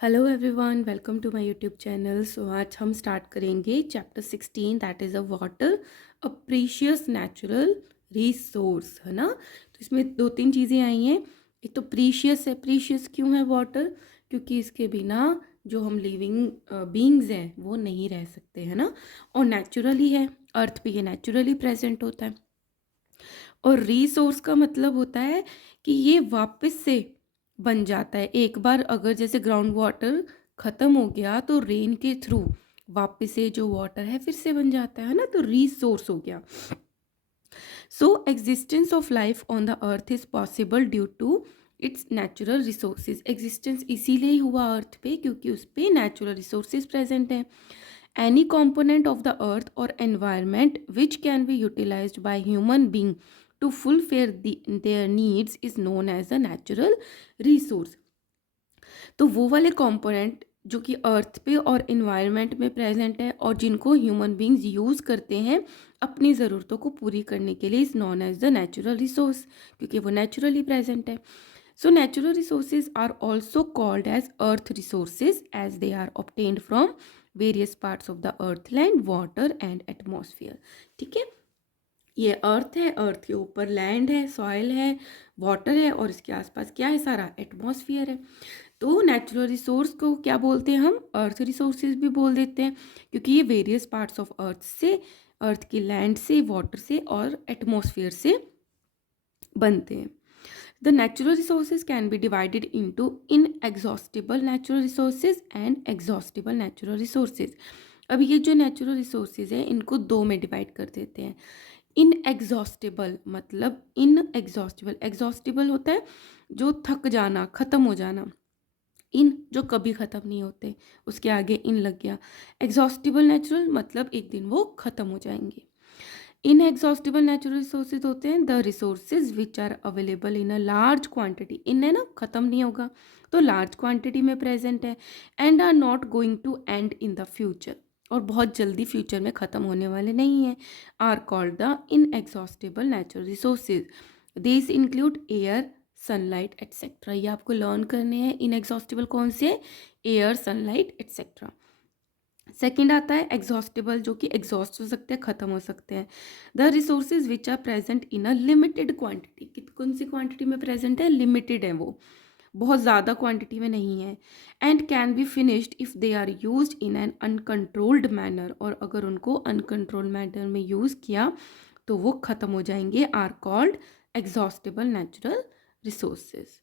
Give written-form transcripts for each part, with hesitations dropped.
Hello everyone, welcome to my YouTube channel. So आज हम start करेंगे chapter 16 that is a water, a precious natural resource, है ना। तो इसमें दो तीन चीज़ें आई हैं। एक तो प्रीशियस है। प्रीशियस क्यों है वाटर? क्योंकि इसके बिना जो हम लिविंग बीइंग्स हैं वो नहीं रह सकते, है ना। और नेचुरली है, अर्थ पे ये नेचुरली प्रेजेंट होता है। और रिसोर्स का मतलब होता है कि ये वापस से बन जाता है। एक बार अगर जैसे ग्राउंड वाटर ख़त्म हो गया तो रेन के थ्रू वापस से जो वाटर है फिर से बन जाता है ना, तो रिसोर्स हो गया। So existence of life on the earth is possible due to its natural resources. Existence इसीलिए ही हुआ अर्थ पे क्योंकि उस पे नेचुरल रिसोर्सेज प्रेजेंट हैं। Any component of the earth or environment which can be utilized by human being to fulfill their needs is known as a natural resource। तो वो वाले कंपोनेंट जो कि अर्थ पे और इन्वायरमेंट में प्रेजेंट है और जिनको ह्यूमन बींग्स यूज़ करते हैं अपनी ज़रूरतों को पूरी करने के लिए, is known as the natural resource, क्योंकि वो नेचुरली प्रेजेंट है। So natural resources are also called as earth resources as they are obtained from various parts of the earth, land, water and atmosphere। ठीक है, ये earth है, अर्थ के ऊपर land है, सॉइल है, वाटर है और इसके आसपास क्या है? सारा एटमॉस्फेयर है। तो नेचुरल रिसोर्स को क्या बोलते हैं हम? अर्थ रिसोर्सेज भी बोल देते हैं, क्योंकि ये वेरियस पार्ट्स ऑफ अर्थ से, अर्थ की लैंड से, वाटर से और एटमॉस्फेयर से बनते हैं। The natural resources can be divided into inexhaustible natural resources and exhaustible natural resources। अब ये जो नेचुरल रिसोर्सेज है इनको दो में डिवाइड कर देते हैं। इनएग्जॉस्टिबल मतलब इनएग्जॉस्टिबल, एग्जॉस्टिबल होता है जो थक जाना, ख़त्म हो जाना। इन जो कभी ख़त्म नहीं होते, उसके आगे इन लग गया। एग्जॉस्टिबल नेचुरल मतलब एक दिन वो ख़त्म हो जाएंगे। इनएग्जॉस्टिबल नेचुरल रिसोर्सेज होते हैं the resources which are available in a large quantity. इन है ना, ख़त्म नहीं होगा, तो लार्ज क्वांटिटी में प्रेजेंट है। And are not going to end in the future, और बहुत जल्दी फ्यूचर में ख़त्म होने वाले नहीं हैं। Are called the inexhaustible natural resources. This include air, sunlight etcetera. ये आपको लर्न करने हैं। इनएग्जॉस्टिबल कौन से? Air, sunlight etcetera. सेकेंड आता है एग्जॉस्टिबल, जो कि एग्जॉस्ट हो सकते हैं, ख़त्म हो सकते हैं। The resources which are present in a limited quantity. कौन सी क्वांटिटी में प्रेजेंट है? लिमिटेड है वो, बहुत ज़्यादा क्वांटिटी में नहीं है। And can be finished if they are use in an uncontrolled manner, और अगर उनको अनकंट्रोल्ड मैनर में यूज़ किया तो वो ख़त्म हो जाएंगे। Are called exhaustible natural resources.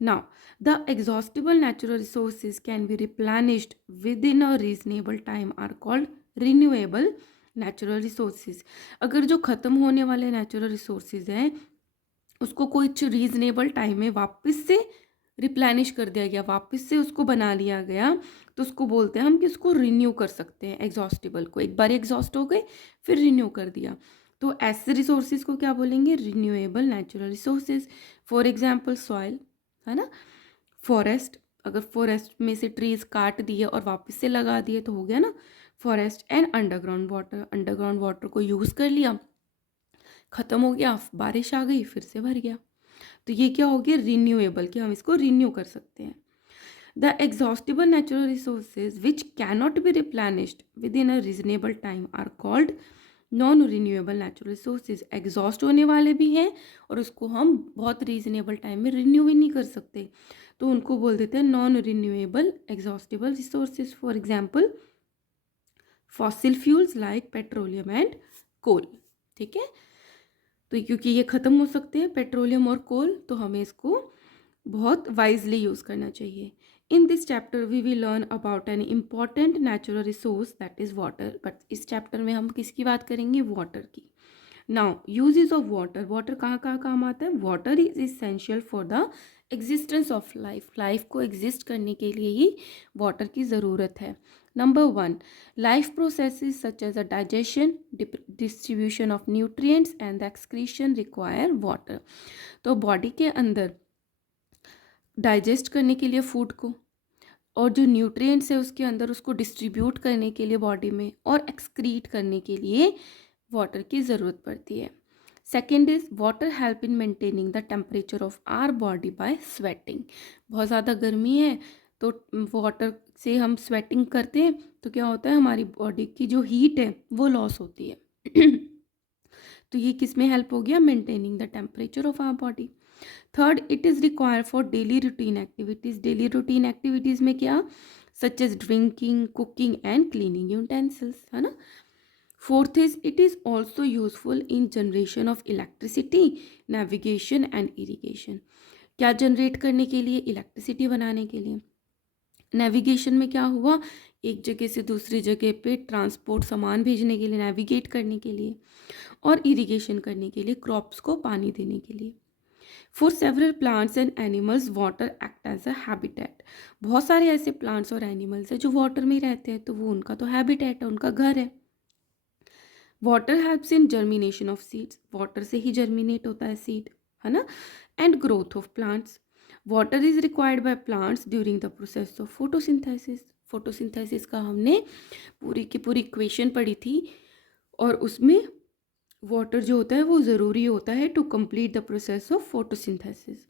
Now, the exhaustible natural resources can be replenished within a reasonable time are called renewable natural resources। अगर जो ख़त्म होने वाले नेचुरल रिसोर्सेज हैं उसको कुछ रीजनेबल टाइम में वापस से रिप्लेनिश कर दिया गया, वापस से उसको बना लिया गया, तो उसको बोलते हैं हम कि उसको रिन्यू कर सकते हैं। एग्जॉस्टिबल को एक बार एग्जॉस्ट हो गए फिर रिन्यू कर दिया, तो ऐसे रिसोर्सेज को क्या बोलेंगे? Renewable natural resources. For example soil, है ना। फॉरेस्ट, अगर फॉरेस्ट में से ट्रीज काट दिए और वापस से लगा दिए तो हो गया ना forest. And underground water, underground water को यूज़ कर लिया, ख़त्म हो गया, बारिश आ गई फिर से भर गया, तो ये क्या हो गया? रिन्यूएबल, कि हम इसको रिन्यू कर सकते हैं। The exhaustible natural resources which cannot be replenished within a reasonable time are called non renewable natural resources. Exhaust होने वाले भी हैं और उसको हम बहुत रीजनेबल टाइम में रिन्यू भी नहीं कर सकते, तो उनको बोल देते हैं non renewable exhaustible resources. For example fossil fuels like petroleum and coal. ठीक है, तो क्योंकि ये ख़त्म हो सकते हैं पेट्रोलियम और कोल, तो हमें इसको बहुत वाइजली यूज़ करना चाहिए। In this chapter we will learn about an important natural resource that is water. But इस चैप्टर में हम किसकी बात करेंगे? वाटर की। Now uses of water, water कहाँ कहाँ काम आता है? Water is essential for the existence of life, life को एग्जिस्ट करने के लिए ही वाटर की ज़रूरत है। Number one, life processes such as a digestion, distribution of nutrients and the excretion require water. तो बॉडी के अंदर डाइजेस्ट करने के लिए फूड को, और जो न्यूट्रिएंट्स है उसके अंदर उसको डिस्ट्रीब्यूट करने के लिए बॉडी में, और एक्सक्रीट करने के लिए वाटर की ज़रूरत पड़ती है। Second is water help in maintaining the temperature of our body by sweating. बहुत ज़्यादा गर्मी है तो वाटर से हम स्वेटिंग करते हैं तो क्या होता है, हमारी बॉडी की जो हीट है वो लॉस होती है। तो ये किस में हेल्प हो गया, maintaining the temperature of our body. Third, it is required for daily routine activities. Daily routine activities में क्या, such as drinking, cooking and cleaning utensils, है ना। Fourth is it is also useful in generation of electricity, navigation and irrigation. क्या generate करने के लिए, electricity बनाने के लिए। नेविगेशन में क्या हुआ, एक जगह से दूसरी जगह पे ट्रांसपोर्ट सामान भेजने के लिए, नेविगेट करने के लिए। और इरिगेशन करने के लिए, क्रॉप्स को पानी देने के लिए। For several plants and animals water act as a habitat. बहुत सारे ऐसे प्लांट्स और एनिमल्स हैं जो वाटर में ही रहते हैं, तो वो उनका तो हैबिटेट है, उनका घर है। Water helps in germination of seeds, water से ही जर्मिनेट होता है सीड, है ना। And growth of plants, water is required by plants during the process of photosynthesis. Photosynthesis का हमने पूरी की पूरी इक्वेशन पढ़ी थी, और उसमें वाटर जो होता है वो ज़रूरी होता है to complete the process of photosynthesis.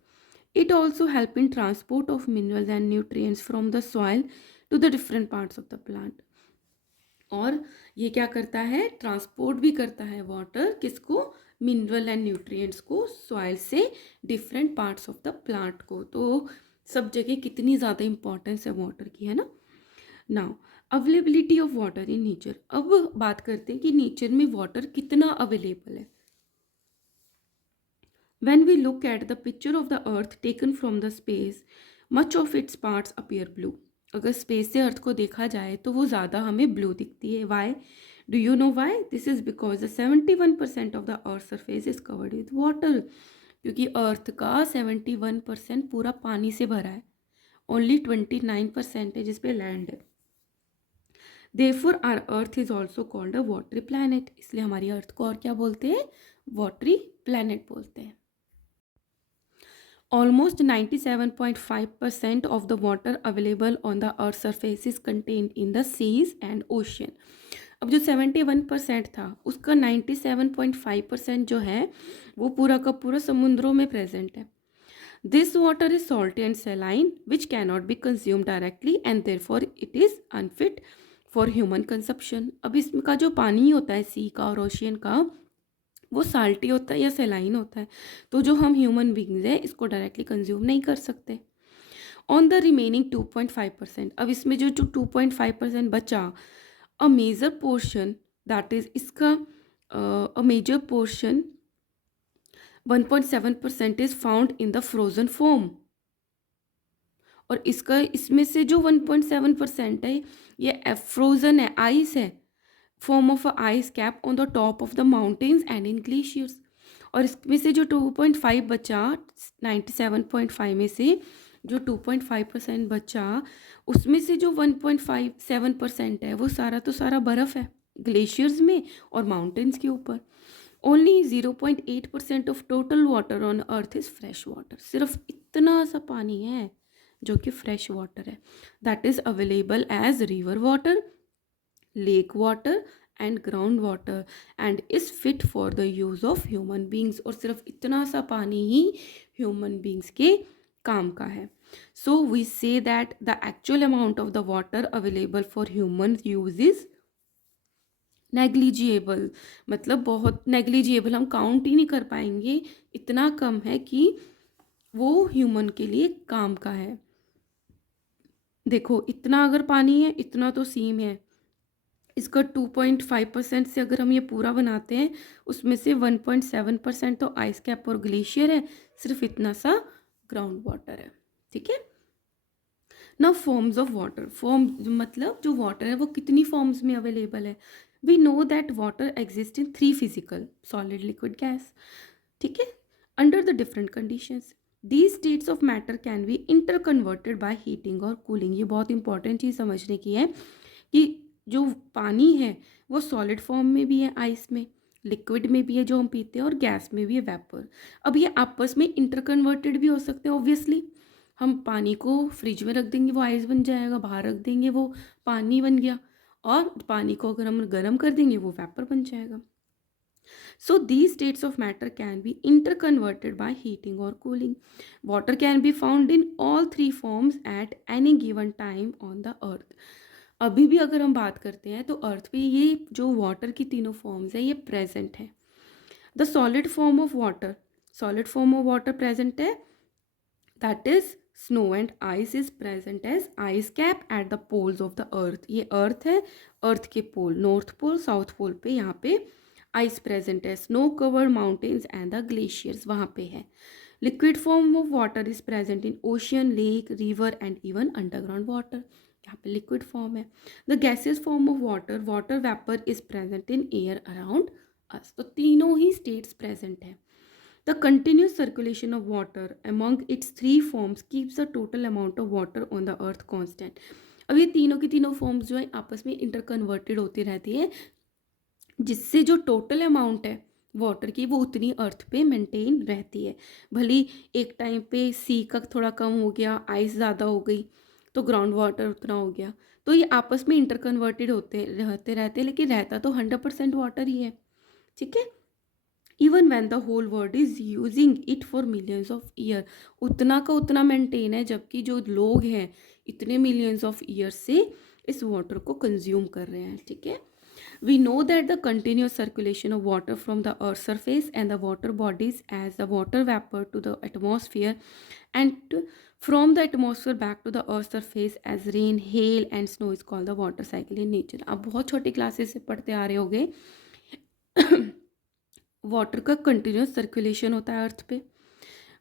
It also help in transport of minerals and nutrients from the soil to the different parts of the plant. और ये क्या करता है, ट्रांसपोर्ट भी करता है वाटर, किसको, मिनरल एंड न्यूट्रिएंट्स को सॉइल से different parts of the plant को। तो सब जगह कितनी ज़्यादा इंपॉर्टेंस है वाटर की, है ना। Now availability of water in nature. अब बात करते हैं कि नेचर में वाटर कितना अवेलेबल है। When we look at the picture of the earth taken from the space, much of its parts appear blue. अगर स्पेस से अर्थ को देखा जाए तो वो ज़्यादा हमें ब्लू दिखती है। Why, do you know why? This is because the 71% of the earth surface is covered with water. क्योंकि अर्थ का 71% पूरा पानी से भरा है, ओनली 29% है जिस पे लैंड है। Therefore our earth is also called a watery planet। इसलिए हमारी अर्थ को और क्या बोलते हैं, वाटरी प्लैनेट बोलते हैं। Almost 97.5% of the water available on the earth surface is contained in the seas and ocean। अब जो 71% था उसका 97.5% जो है वो पूरा का पूरा समुद्रों में प्रेजेंट है। This water is salty and saline which cannot be consumed directly and therefore it is unfit for human consumption। अब इसका जो पानी होता है सी का और ओशियन का, वो साल्टी होता है या सेलाइन होता है, तो जो हम ह्यूमन बींग्स हैं इसको डायरेक्टली कंज्यूम नहीं कर सकते। ऑन द रिमेनिंग 2.5%, अब इसमें जो 2.5% बचा, a major portion that is इसका a major portion 1.7% is found in the frozen form. और इसका इसमें से जो 1.7% है ये फ्रोजन है, आइस है, form of a ice cap on the top of the mountains and in glaciers. और इसमें से जो 2.5 बचा, 97.5 में से जो 2.5% बचा, उसमें से जो 1.57% है वो सारा तो सारा बर्फ़ है ग्लेशियर्स में और माउंटेन्स के ऊपर। Only 0.8% of total water on earth is fresh water. सिर्फ इतना सा पानी है जो कि फ्रेश वाटर है, that is available as river water, lake water and ground water and is fit for the use of human beings. और सिर्फ इतना सा पानी ही ह्यूमन बींग्स के काम का है। So we say that the actual amount of the water available for human use is negligible. मतलब बहुत नेग्लिजिएबल, हम काउंट ही नहीं कर पाएंगे, इतना कम है कि वो ह्यूमन के लिए काम का है। देखो इतना अगर पानी है, इतना तो सीम है, इसका 2.5% से अगर हम ये पूरा बनाते हैं, उसमें से 1.7% तो आइस कैप और ग्लेशियर है, सिर्फ इतना सा ग्राउंड वाटर है। ठीक है। Now forms of water, form मतलब जो वाटर है वो कितनी फॉर्म्स में अवेलेबल है। We know that water exist in 3 physical, solid, liquid, gas. ठीक है। Under the different conditions these states of matter can be interconverted by heating और cooling। ये बहुत इंपॉर्टेंट चीज़ समझने की है कि जो पानी है वो सॉलिड फॉर्म में भी है, आइस में, लिक्विड में भी है जो हम पीते हैं, और गैस में भी है, वेपर। अब ये आपस में इंटरकन्वर्टेड भी हो सकते हैं ऑब्वियसली। हम पानी को फ्रिज में रख देंगे वो आइस बन जाएगा, बाहर रख देंगे वो पानी बन गया, और पानी को अगर हम गर्म कर देंगे वो वेपर बन जाएगा। So these states of matter can be interconverted by heating or cooling. Water can be found in all three forms at any given time on the earth. अभी भी अगर हम बात करते हैं तो अर्थ पे ये जो वाटर की तीनों फॉर्म्स है ये प्रेजेंट है. The solid form of water present है, that is snow and ice is present as ice cap at the poles of the earth. ये अर्थ है, अर्थ के pole north pole south pole पे यहाँ पे आइस प्रेजेंट है. Snow covered mountains and the glaciers वहाँ पे है. Liquid form of water is present in ocean, lake, river and even underground water. यहाँ पे लिक्विड फॉर्म है. The gases form of water, water vapour is present in air around us. तो तीनों ही states present है. The continuous circulation of water among it's three forms keeps the total amount of water on the earth constant. अब ये तीनों की तीनों forms जो है आपस में इंटरकन्वर्टेड होती रहती है, जिससे जो टोटल अमाउंट है वाटर की वो उतनी अर्थ पे मेंटेन रहती है. भली एक टाइम पे सी का थोड़ा कम हो गया, आइस ज़्यादा हो गई तो ग्राउंड वाटर उतना हो गया, तो ये आपस में इंटरकन्वर्टेड होते रहते लेकिन रहता तो 100% वाटर ही है. ठीक है. Even when the whole world is using it for millions of year, उतना का उतना मेंटेन है, जबकि जो लोग हैं इतने मिलियंस ऑफ ईयर से इस वाटर को कंज्यूम कर रहे हैं. ठीक है. We know that the continuous circulation of water from the earth's surface and the water bodies as the water vapor to the atmosphere and from the atmosphere back to the earth's surface as rain, hail and snow is called the water cycle in nature. आप बहुत छोटी classes से पढ़ते आ रहे होगे water का continuous circulation होता है अर्थ पे.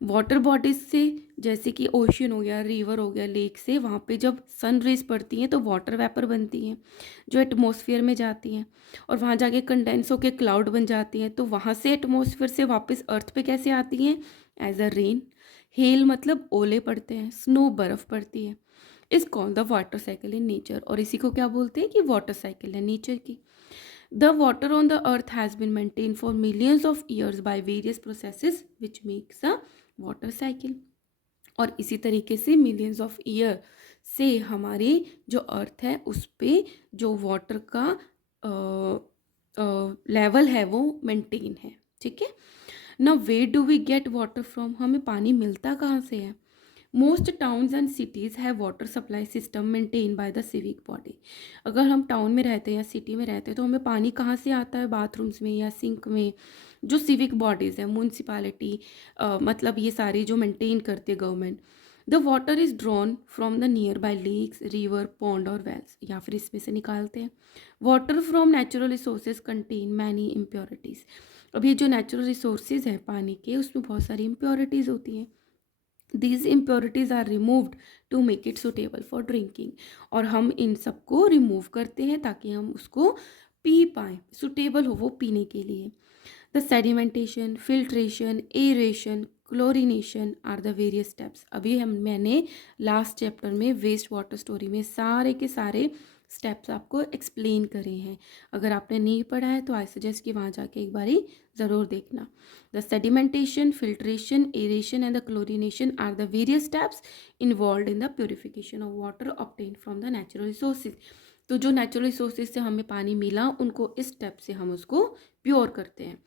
वाटर बॉडीज से जैसे कि ओशियन हो गया, रिवर हो गया, लेक से वहाँ पे जब सन रेज पड़ती हैं तो वाटर वेपर बनती हैं जो एटमॉस्फेयर में जाती हैं और वहाँ जाके कंडेंस होकर क्लाउड बन जाती हैं. तो वहाँ से एटमॉस्फेयर से वापस अर्थ पे कैसे आती हैं? As a rain. हेल मतलब ओले पड़ते हैं, स्नो बर्फ़ पड़ती है. इस called the water cycle in nature. और इसी को क्या बोलते हैं कि वाटर साइकिल है नेचर की. The water on the earth has been maintained for millions of years by various processes which makes a water cycle. और इसी तरीके से मिलियंस ऑफ ईयर से हमारे जो अर्थ है उस पे जो वाटर का लेवल है वो मेंटेन है. ठीक है. ना where do we get water from, हमें पानी मिलता कहाँ से है? Most towns and cities have water supply system maintain by the civic body. अगर हम टाउन में रहते हैं या सिटी में रहते हैं तो हमें पानी कहाँ से आता है? बाथरूम्स में या सिंक में. जो सिविक बॉडीज़ है, म्यूनसिपालिटी, मतलब ये सारी जो मेंटेन करती है government. The water is drawn from the nearby lakes, river, pond और वेल्स, या फिर इसमें से निकालते हैं. Water from natural resources contain many impurities. अब ये जो नेचुरल रिसोर्सेज हैं पानी के, उसमें बहुत सारी इम्प्योरिटीज़ होती हैं. These impurities are removed to make it suitable for drinking. और हम इन सबको रिमूव करते हैं ताकि हम उसको पी पाएँ, सुटेबल हो वो पीने के लिए. The sedimentation, filtration, aeration, chlorination are the various steps. अभी मैंने लास्ट चैप्टर में वेस्ट वाटर स्टोरी में सारे के सारे स्टेप्स आपको एक्सप्लेन करे हैं. अगर आपने नहीं पढ़ा है तो आई सजेस्ट कि वहाँ जाके एक बारी ज़रूर देखना. The sedimentation, filtration, aeration and the chlorination are the various steps involve in the purification of water obtain from the natural resources. तो जो नेचुरल रिसोर्सेज से हमें पानी मिला उनको इस स्टेप से हम उसको प्योर करते हैं.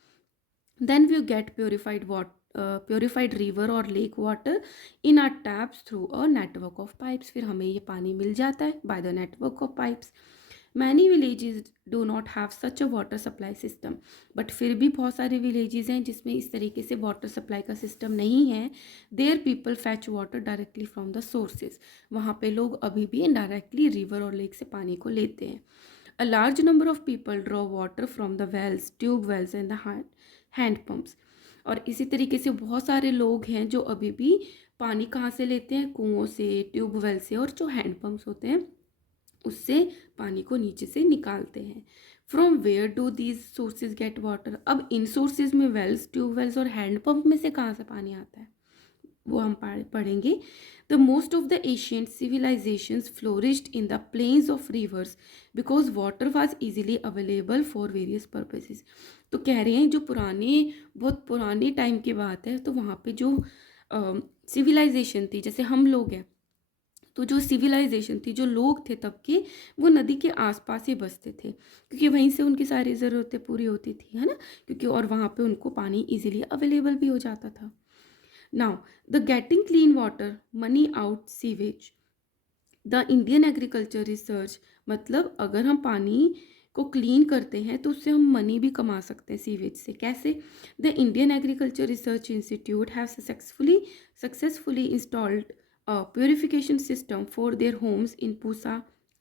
Then we get purified river और lake water in our taps through a network of pipes. फिर हमें ये पानी मिल जाता है by the network of pipes. Many villages do not have such a water supply system. But फिर भी बहुत सारे विलेजेस हैं जिसमें इस तरीके से वाटर सप्लाई का सिस्टम नहीं है. There people fetch water directly from the sources. वहाँ पे लोग अभी भी डायरेक्टली रिवर और लेक से पानी को लेते हैं. A large number of people draw water from the wells, tube wells and the hand pumps. और इसी तरीके से बहुत सारे लोग हैं जो अभी भी पानी कहाँ से लेते हैं? कुओं से, ट्यूबवेल से, और जो हैंड पम्प्स होते हैं उससे पानी को नीचे से निकालते हैं. From where do these sources get water. अब इन सोर्सेज में वेल्स, ट्यूबवेल्स और हैंड पंप में से कहाँ से पानी आता है वो हम पढ़ेंगे. The most of the ancient civilizations flourished in the plains of rivers because water was easily available for various purposes. तो कह रहे हैं जो बहुत पुराने टाइम की बात है, तो वहाँ पे जो सिविलाइजेशन थी, जैसे हम लोग हैं तो जो सिविलाइजेशन थी, जो लोग थे तब के, वो नदी के आसपास ही बसते थे, क्योंकि वहीं से उनकी सारी ज़रूरतें पूरी होती थी, है ना, क्योंकि और वहाँ पे उनको पानी इजीली अवेलेबल भी हो जाता था। Now the getting clean water money out sewage, the Indian agriculture research, मतलब अगर हम पानी को क्लीन करते हैं तो उससे हम मनी भी कमा सकते हैं सीवेज से। कैसे? The Indian agriculture research institute have successfully installed a purification system for their homes in Pusa,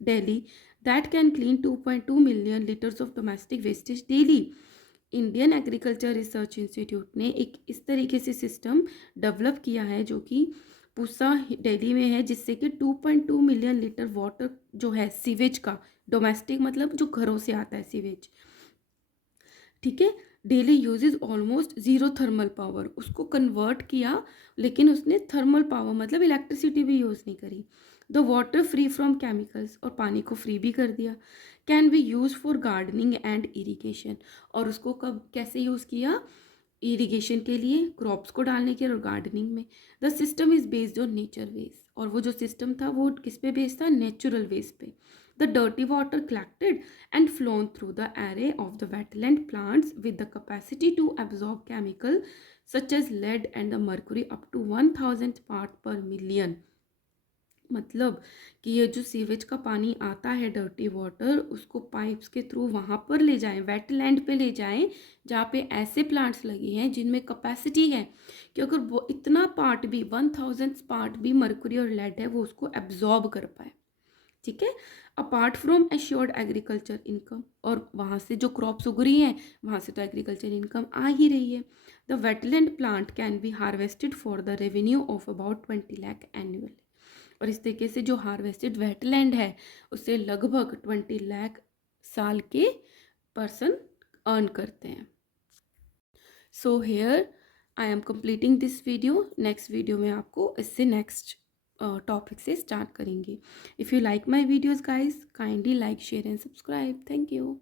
Delhi, that can clean 2.2 million liters of domestic wastage daily. Indian agriculture research institute ने एक इस तरीके से system develop किया है जो कि पूसा दिल्ली में है, जिससे कि 2.2 मिलियन लीटर वाटर जो है सीवेज का, डोमेस्टिक मतलब जो घरों से आता है सीवेज, ठीक है, daily usages almost zero thermal power, उसको कन्वर्ट किया, लेकिन उसने थर्मल पावर मतलब इलेक्ट्रिसिटी भी यूज़ नहीं करी। The water free from chemicals, और पानी को फ्री भी कर दिया। Can be use for gardening and irrigation, और उसको कब कैसे यूज़ किया? इरिगेशन के लिए, क्रॉप्स को डालने के लिए और गार्डनिंग में। The system is based on nature ways, और वो जो सिस्टम था वो किस पे बेस्ड था? नेचुरल वेज पे। The dirty water collected and flown through the array of the wetland plants with the capacity to absorb chemical such as lead and the mercury up to 1000 part per million। मतलब कि ये जो sewage का पानी आता है dirty water, उसको pipes के थ्रू वहाँ पर ले जाएं, वेटलैंड पे ले जाएं जहाँ पे ऐसे प्लांट्स लगे हैं जिनमें कैपेसिटी है कि अगर वो इतना पार्ट भी 1000 पार्ट भी मर्क्यूरी और लेड है वो उसको एब्जॉर्ब कर पाए, ठीक है। Apart from assured agriculture income, और वहाँ से जो क्रॉप्स उग रही हैं वहाँ से तो एग्रीकल्चर इनकम आ ही रही है। The wetland plant can be harvested for the revenue of about 20 lakh annually, और इस तरीके से जो हार्वेस्टेड वेटलैंड है उससे लगभग 20 लाख साल के पर्सन अर्न करते हैं। So here I am completing this video. Next video में आपको इससे नेक्स्ट टॉपिक से स्टार्ट करेंगे। If you like my videos guys, kindly like share and subscribe. Thank you.